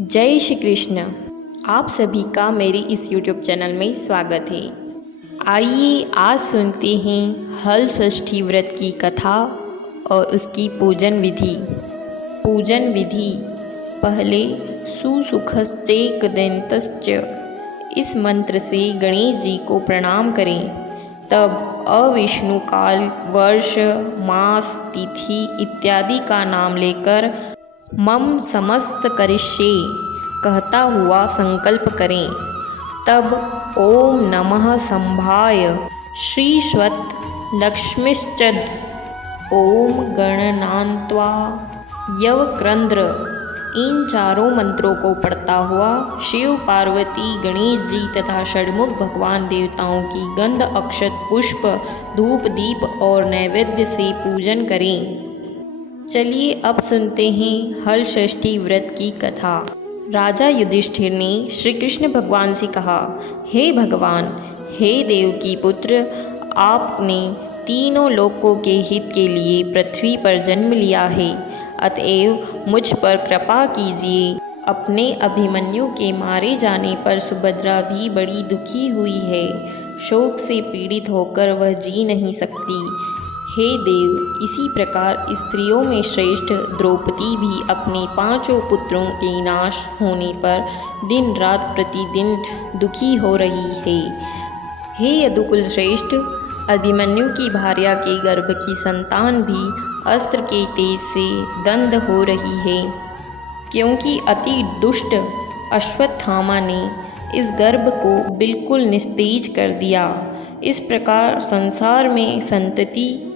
जय श्री कृष्ण। आप सभी का मेरे इस YouTube चैनल में स्वागत है। आइए आज सुनते हैं हल षष्ठी व्रत की कथा और उसकी पूजन विधि। पूजन विधि। पहले सुसुखश्चैकदन्तश्च इस मंत्र से गणेश जी को प्रणाम करें। तब अविष्णु काल, वर्ष, मास, तिथि इत्यादि का नाम लेकर मम समस्त करिष्ये कहता हुआ संकल्प करें। तब ओम नमः संभाय श्रीश्वत लक्ष्मीश्चद ओम गणनान्त्वा यवक्रंद्र इन चारों मंत्रों को पढ़ता हुआ शिव, पार्वती, गणेश जी तथा षडमुख भगवान देवताओं की गंध, अक्षत, पुष्प, धूप, दीप और नैवेद्य से पूजन करें। चलिए अब सुनते हैं हल षष्ठी व्रत की कथा। राजा युधिष्ठिर ने श्री कृष्ण भगवान से कहा, हे भगवान, हे देव की पुत्र, आपने तीनों लोकों के हित के लिए पृथ्वी पर जन्म लिया है, अतएव मुझ पर कृपा कीजिए। अपने अभिमन्यु के मारे जाने पर सुभद्रा भी बड़ी दुखी हुई है। शोक से पीड़ित होकर वह जी नहीं सकती। हे देव, इसी प्रकार स्त्रियों में श्रेष्ठ द्रौपदी भी अपने 5 पुत्रों के नाश होने पर दिन रात प्रतिदिन दुखी हो रही है। हे यदुकुल श्रेष्ठ, अभिमन्यु की भार्या के गर्भ की संतान भी अस्त्र के तेज से दंड हो रही है, क्योंकि अति दुष्ट अश्वत्थामा ने इस गर्भ को बिल्कुल निस्तेज कर दिया। इस प्रकार संसार में संतति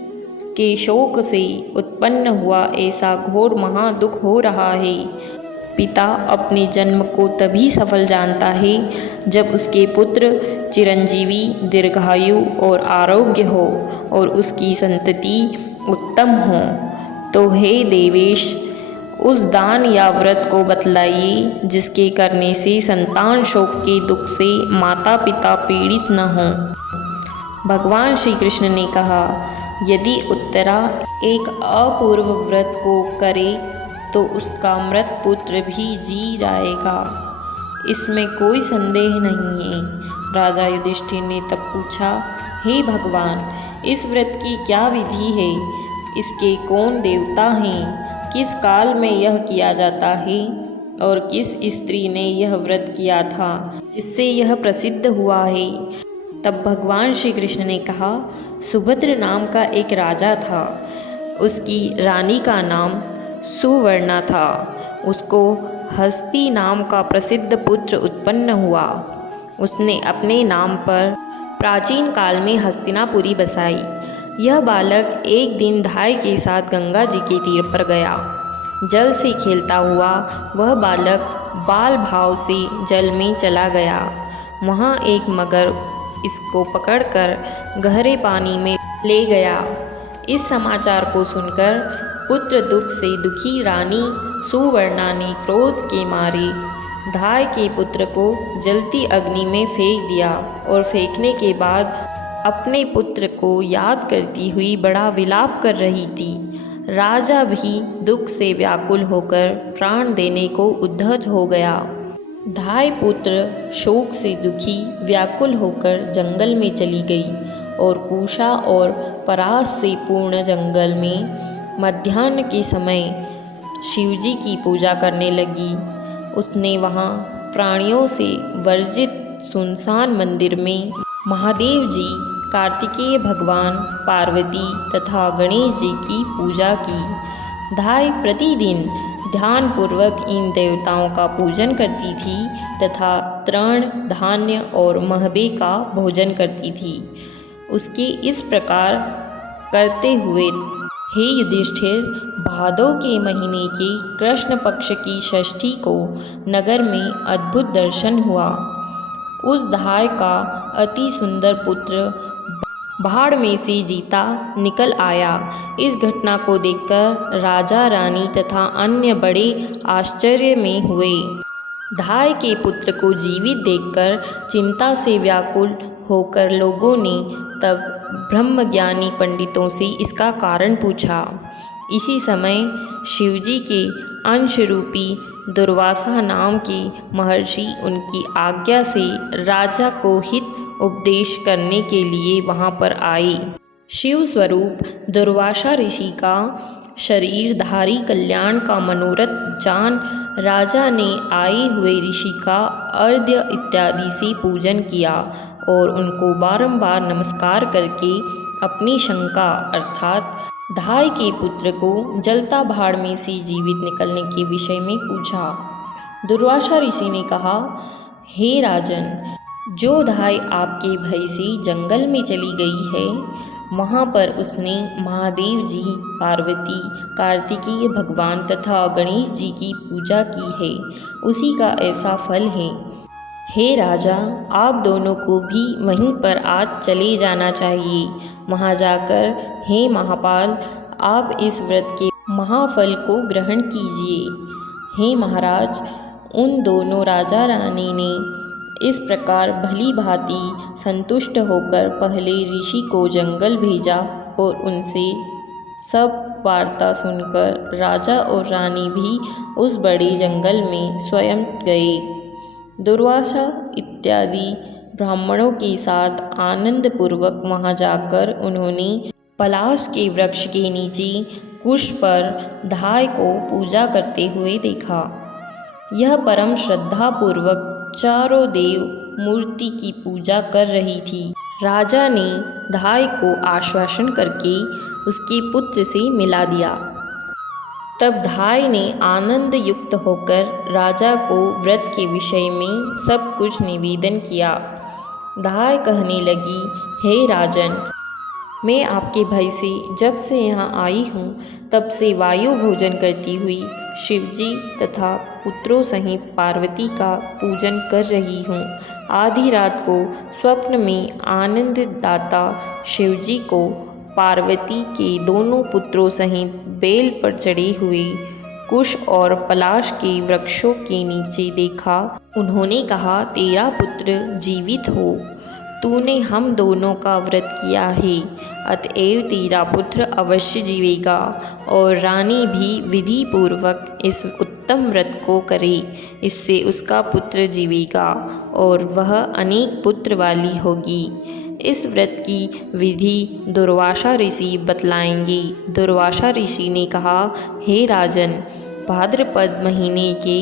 के शोक से उत्पन्न हुआ ऐसा घोर महादुख हो रहा है। पिता अपने जन्म को तभी सफल जानता है जब उसके पुत्र चिरंजीवी, दीर्घायु और आरोग्य हो और उसकी संतति उत्तम हो। तो हे देवेश, उस दान या व्रत को बतलाइए जिसके करने से संतान शोक के दुख से माता पिता पीड़ित न हों। भगवान श्री कृष्ण ने कहा, यदि उत्तरा एक अपूर्व व्रत को करे तो उसका मृत पुत्र भी जी जाएगा, इसमें कोई संदेह नहीं है। राजा युधिष्ठिर ने तब पूछा, हे भगवान, इस व्रत की क्या विधि है? इसके कौन देवता हैं? किस काल में यह किया जाता है और किस स्त्री ने यह व्रत किया था जिससे यह प्रसिद्ध हुआ है? तब भगवान श्री कृष्ण ने कहा, सुभद्र नाम का एक राजा था। उसकी रानी का नाम सुवर्णा था। उसको हस्ती नाम का प्रसिद्ध पुत्र उत्पन्न हुआ। उसने अपने नाम पर प्राचीन काल में हस्तिनापुरी बसाई। यह बालक एक दिन धाय के साथ गंगा जी के तीर पर गया। जल से खेलता हुआ वह बालक बाल भाव से जल में चला गया। वहाँ एक मगर इसको पकड़कर गहरे पानी में ले गया। इस समाचार को सुनकर पुत्र दुख से दुखी रानी सुवर्णा ने क्रोध के मारे धाय के पुत्र को जलती अग्नि में फेंक दिया और फेंकने के बाद अपने पुत्र को याद करती हुई बड़ा विलाप कर रही थी। राजा भी दुख से व्याकुल होकर प्राण देने को उद्धत हो गया। धाय पुत्र शोक से दुखी व्याकुल होकर जंगल में चली गई और कुशा और परास से पूर्ण जंगल में मध्याह्न के समय शिवजी की पूजा करने लगी। उसने वहाँ प्राणियों से वर्जित सुनसान मंदिर में महादेव जी, कार्तिकेय भगवान, पार्वती तथा गणेश जी की पूजा की। धाय प्रतिदिन ध्यानपूर्वक इन देवताओं का पूजन करती थी तथा तृण, धान्य और महबे का भोजन करती थी। उसके इस प्रकार करते हुए हे युधिष्ठिर, भादो के महीने के कृष्ण पक्ष की षष्ठी को नगर में अद्भुत दर्शन हुआ। उस धाय का अति सुंदर पुत्र भाड़ में से जीता निकल आया। इस घटना को देखकर राजा, रानी तथा अन्य बड़े आश्चर्य में हुए। धाय के पुत्र को जीवित देखकर चिंता से व्याकुल होकर लोगों ने तब ब्रह्मज्ञानी पंडितों से इसका कारण पूछा। इसी समय शिवजी के अंश रूपी दुर्वासा नाम के महर्षि उनकी आज्ञा से राजा को हित उपदेश करने के लिए वहाँ पर आए। शिव स्वरूप दुर्वासा ऋषि का शरीरधारी कल्याण का मनोरथ जान राजा ने आए हुए ऋषि का अर्घ्य इत्यादि से पूजन किया और उनको बारंबार नमस्कार करके अपनी शंका अर्थात धाय के पुत्र को जलता भाड़ में से जीवित निकलने के विषय में पूछा। दुर्वासा ऋषि ने कहा, हे राजन, जो धाय आपके भय से जंगल में चली गई है, वहाँ पर उसने महादेव जी, पार्वती, कार्तिकेय भगवान तथा गणेश जी की पूजा की है, उसी का ऐसा फल है। हे राजा, आप दोनों को भी वहीं पर आज चले जाना चाहिए। वहाँ जाकर हे महापाल, आप इस व्रत के महाफल को ग्रहण कीजिए। हे महाराज, उन दोनों राजा रानी ने इस प्रकार भली भांति संतुष्ट होकर पहले ऋषि को जंगल भेजा और उनसे सब वार्ता सुनकर राजा और रानी भी उस बड़े जंगल में स्वयं गए। दुर्वासा इत्यादि ब्राह्मणों के साथ आनंद पूर्वक वहाँ जाकर उन्होंने पलाश के वृक्ष के नीचे कुश पर धाय को पूजा करते हुए देखा। यह परम श्रद्धा पूर्वक चारों देव मूर्ति की पूजा कर रही थी। राजा ने धाय को आश्वासन करके उसके पुत्र से मिला दिया। तब धाय ने आनंद युक्त होकर राजा को व्रत के विषय में सब कुछ निवेदन किया। धाय कहने लगी, हे राजन, मैं आपके भय से जब से यहाँ आई हूँ तब से वायु भोजन करती हुई शिवजी तथा पुत्रों सहित पार्वती का पूजन कर रही हूँ। आधी रात को स्वप्न में आनंद दाता शिवजी को पार्वती के दोनों पुत्रों सहित बेल पर चढ़े हुए कुश और पलाश के वृक्षों के नीचे देखा। उन्होंने कहा, तेरा पुत्र जीवित हो, तूने हम दोनों का व्रत किया है, अतएव तेरा पुत्र अवश्य जीवेगा और रानी भी विधि पूर्वक इस उत्तम व्रत को करे, इससे उसका पुत्र जीवेगा और वह अनेक पुत्र वाली होगी। इस व्रत की विधि दुर्वासा ऋषि बतलाएंगे। दुर्वासा ऋषि ने कहा, हे राजन, भाद्रपद महीने के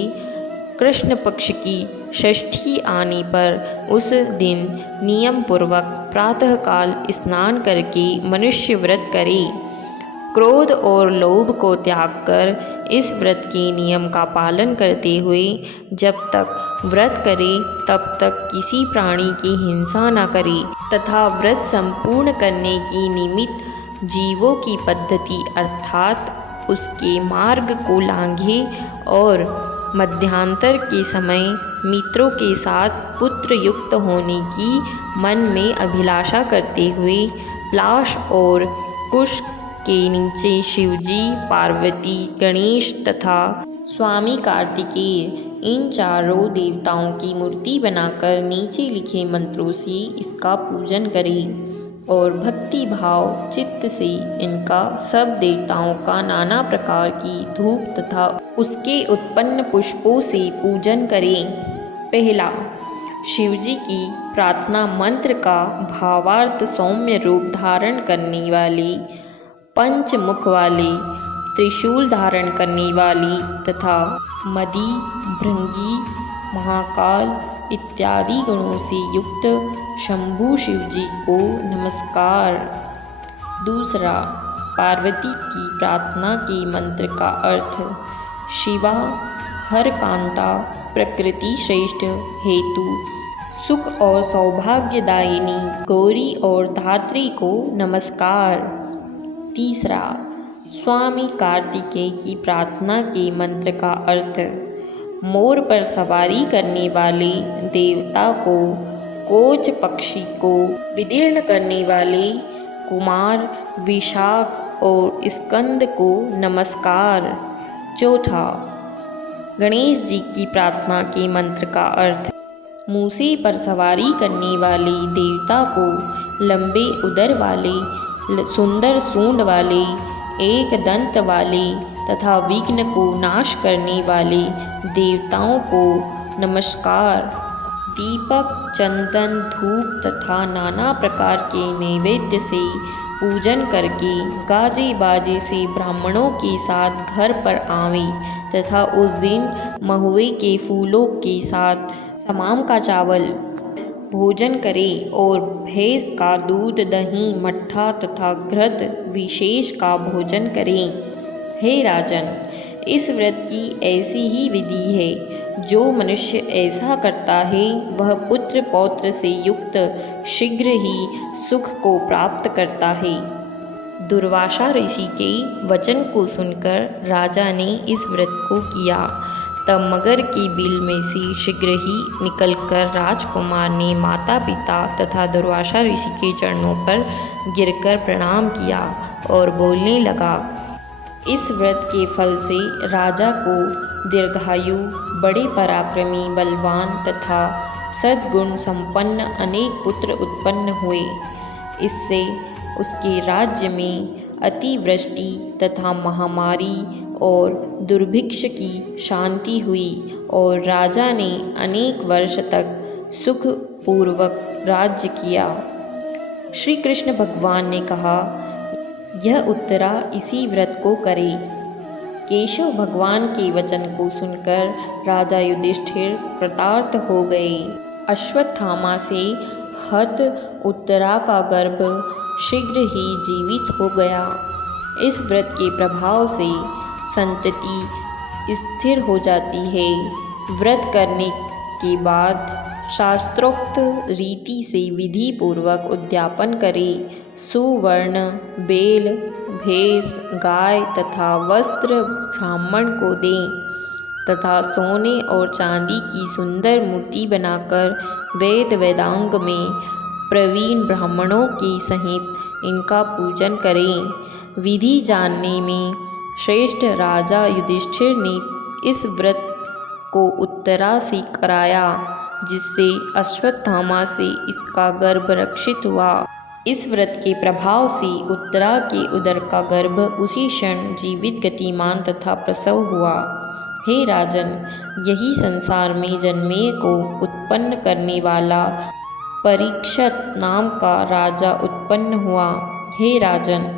कृष्ण पक्ष की षष्ठी आने पर उस दिन नियम पूर्वक प्रातःकाल स्नान करके मनुष्य व्रत करे। क्रोध और लोभ को त्याग कर इस व्रत के नियम का पालन करते हुए जब तक व्रत करे तब तक किसी प्राणी की हिंसा न करे तथा व्रत संपूर्ण करने की निमित्त जीवों की पद्धति अर्थात उसके मार्ग को लांघे और मध्यांतर के समय मित्रों के साथ पुत्र युक्त होने की मन में अभिलाषा करते हुए पलाश और कुश के नीचे शिवजी, पार्वती, गणेश तथा स्वामी कार्तिकेय इन चारों देवताओं की मूर्ति बनाकर नीचे लिखे मंत्रों से इसका पूजन करें और भक्ति भाव चित्त से इनका सब देवताओं का नाना प्रकार की धूप तथा उसके उत्पन्न पुष्पों से पूजन करें। पहला, शिवजी की प्रार्थना मंत्र का भावार्थ सौम्य रूप धारण करने वाले, पंचमुख वाले, त्रिशूल धारण करने वाली तथा मदी, भृंगी, महाकाल इत्यादि गुणों से युक्त शंभु शिवजी को नमस्कार। दूसरा, पार्वती की प्रार्थना के मंत्र का अर्थ, शिवा हर कांता प्रकृति श्रेष्ठ हेतु सुख और सौभाग्यदायिनी गौरी और धात्री को नमस्कार। तीसरा, स्वामी कार्तिकेय की प्रार्थना के मंत्र का अर्थ, मोर पर सवारी करने वाले देवता को, कोच पक्षी को विदीर्ण करने वाले कुमार, विशाख और स्कंद को नमस्कार। चौथा, गणेश जी की प्रार्थना के मंत्र का अर्थ, मूसे पर सवारी करने वाले देवता को, लंबे उदर वाले, सुंदर सूंड वाले, एक दंत वाले, तथा विघ्न को नाश करने वाले देवताओं को नमस्कार। दीपक, चंदन, धूप तथा नाना प्रकार के नैवेद्य से पूजन करके गाजे बाजे से ब्राह्मणों के साथ घर पर आवे तथा उस दिन महुए के फूलों के साथ तमाम का चावल भोजन करें और भैंस का दूध, दही, मट्ठा तथा घृत विशेष का भोजन करें। हे राजन, इस व्रत की ऐसी ही विधि है। जो मनुष्य ऐसा करता है वह पुत्र पौत्र से युक्त शीघ्र ही सुख को प्राप्त करता है। दुर्वासा ऋषि के वचन को सुनकर राजा ने इस व्रत को किया। तब मगर के बिल में से शीघ्र ही निकलकर राजकुमार ने माता पिता तथा दुर्वासा ऋषि के चरणों पर गिरकर प्रणाम किया और बोलने लगा, इस व्रत के फल से राजा को दीर्घायु, बड़े पराक्रमी, बलवान तथा सद्गुण संपन्न अनेक पुत्र उत्पन्न हुए। इससे उसके राज्य में अतिवृष्टि तथा महामारी और दुर्भिक्ष की शांति हुई और राजा ने अनेक वर्ष तक सुखपूर्वक राज्य किया। श्री कृष्ण भगवान ने कहा, यह उत्तरा इसी व्रत को करे। केशव भगवान के वचन को सुनकर राजा युधिष्ठिर कृतार्थ हो गए। अश्वत्थामा से हत उत्तरा का गर्भ शीघ्र ही जीवित हो गया। इस व्रत के प्रभाव से संतति स्थिर हो जाती है। व्रत करने के बाद शास्त्रोक्त रीति से विधि पूर्वक उद्यापन करें। सुवर्ण, बेल, भैंस, गाय तथा वस्त्र ब्राह्मण को दें तथा सोने और चांदी की सुंदर मूर्ति बनाकर वेद वेदांग में प्रवीण ब्राह्मणों के सहित इनका पूजन करें। विधि जानने में श्रेष्ठ राजा युधिष्ठिर ने इस व्रत को उत्तरा से कराया, जिससे अश्वत्थामा से इसका गर्भ रक्षित हुआ। इस व्रत के प्रभाव से उत्तरा के उदर का गर्भ उसी क्षण जीवित, गतिमान तथा प्रसव हुआ। हे राजन, यही संसार में जन्मेय को उत्पन्न करने वाला परीक्षित नाम का राजा उत्पन्न हुआ। हे राजन,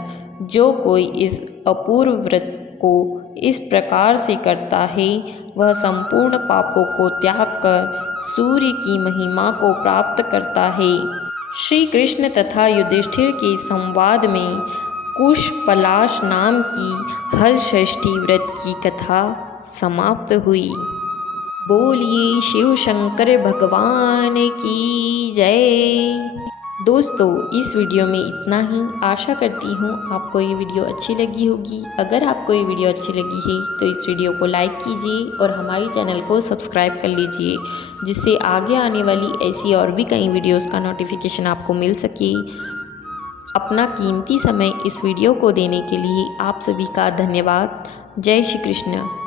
जो कोई इस अपूर्व व्रत को इस प्रकार से करता है वह संपूर्ण पापों को त्याग कर सूर्य की महिमा को प्राप्त करता है। श्री कृष्ण तथा युधिष्ठिर के संवाद में कुश पलाश नाम की हलषष्ठी व्रत की कथा समाप्त हुई। बोलिए शिव शंकर भगवान की जय। दोस्तों, इस वीडियो में इतना ही। आशा करती हूँ आपको ये वीडियो अच्छी लगी होगी। अगर आपको ये वीडियो अच्छी लगी है तो इस वीडियो को लाइक कीजिए और हमारे चैनल को सब्सक्राइब कर लीजिए, जिससे आगे आने वाली ऐसी और भी कई वीडियोस का नोटिफिकेशन आपको मिल सके। अपना कीमती समय इस वीडियो को देने के लिए आप सभी का धन्यवाद। जय श्री कृष्ण।